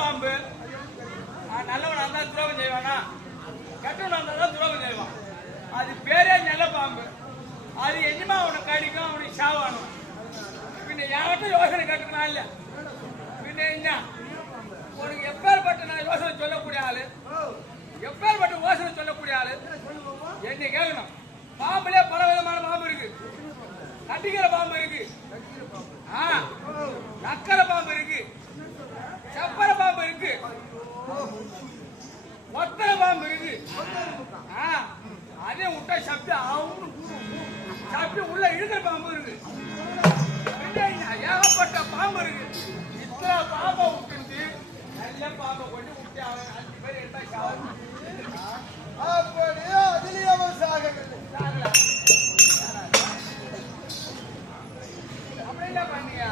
பாம்பு நல்லவனா இருந்தா துரோகம் செய்வானா கெட்டவனா இருந்தா துரோகம் செய்வான் அது பேரே நல்ல பாம்பு அது என்னமா அவனுக்கு கடிக்கும் அவனுக்கு சாவானும் பின்ன யார்கிட்ட யோசனை கேட்டுக்கணும் இல்ல பின்ன என்ன உனக்கு எப்பேற்பட்ட நான் யோசனை சொல்லக்கூடிய ஆளு எப்பேற்பட்ட யோசனை சொல்லக்கூடிய ஆளு என்ன கேட்கணும் பாம்புலே பல விதமான பாம்பு இருக்கு நட்டிக்கிற பாம்பு இருக்கு நக்கர பாம்பு இருக்கு செப்பர பாம்பு இருக்கு ஒத்தர பாம்பு இருக்கு அதே விட்டா சப்தி அவனு சப்தி உள்ள இழுக்கிற பாம்பு இருக்கு ஏகப்பட்ட பாம்பு இருக்கு இத்தனை பாம்பை விட்டு நல்ல பாம்பை கொண்டு விட்டு அவன் 5 பேர் எடுத்தா அப்படியே அதுலயே அவன் சாகவில்லை அப்படி என்ன பண்ணியா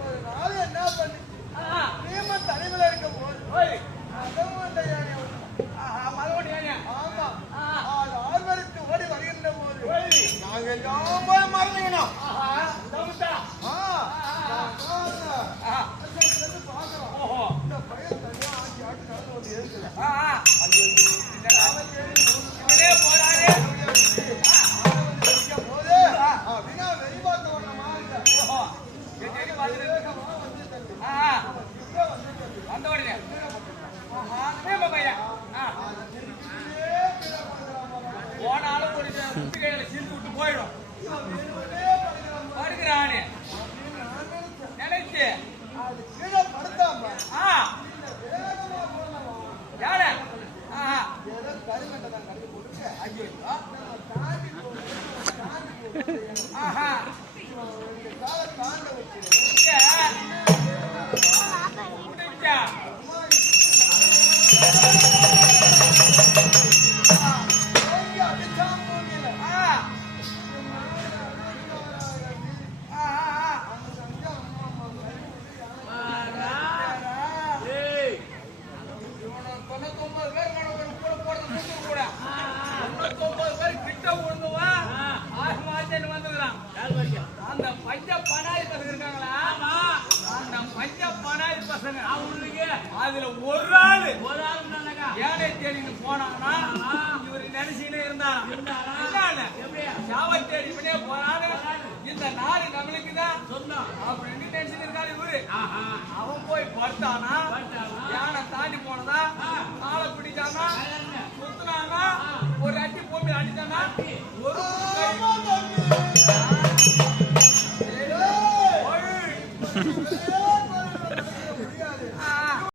ஒரு நாள் என்ன பண்ணி நீம தனிமையில இருக்கும் போது ஆமா அது ஆர்வரித்து ஓடி வருகின்ற போது நாங்க எல்லாம் போய் மறந்துக்கணும் பாக்குறோம் இந்த பையன் தனியா ஆட்சி ஆட்டு நடந்து வந்து அப்படின்னா வெளி பார்த்த ஒண்ணமா வந்த உடனே போனாலும் ஒரு கையில சீர்த்து விட்டு போயிடும் படுக்கிறானே நினைச்சு அது கீழே படுத்தாம யார ஏதோ கருங்கட்டை தான் கருது போட்டு ஐயோ தாண்டி ஆஹா கால தாண்ட வச்சு அந்த பஞ்ச பனாரி பசங்க இருக்காங்களா அந்த பஞ்ச பனாரி பசங்க அதுல ஒரு ஆளு ஏழை தேடிட்டு போனாங்கன்னா இவரு நினைச்சுக்கிட்டே இருந்தாங்க சாவை தேடிக்கிட்டே போனான்னு இந்த நாடு நம்மளுக்கு தான் சொந்தம் அப்படின்னு நினைச்சுட்டு இருக்காரு இவரு அவன் போய் படுத்தானா யானை தாண்டி போனதா ஆளை பிடிச்சானா சுத்தினானா ஒரு அடி போட்டு அடிச்சானா ஒரு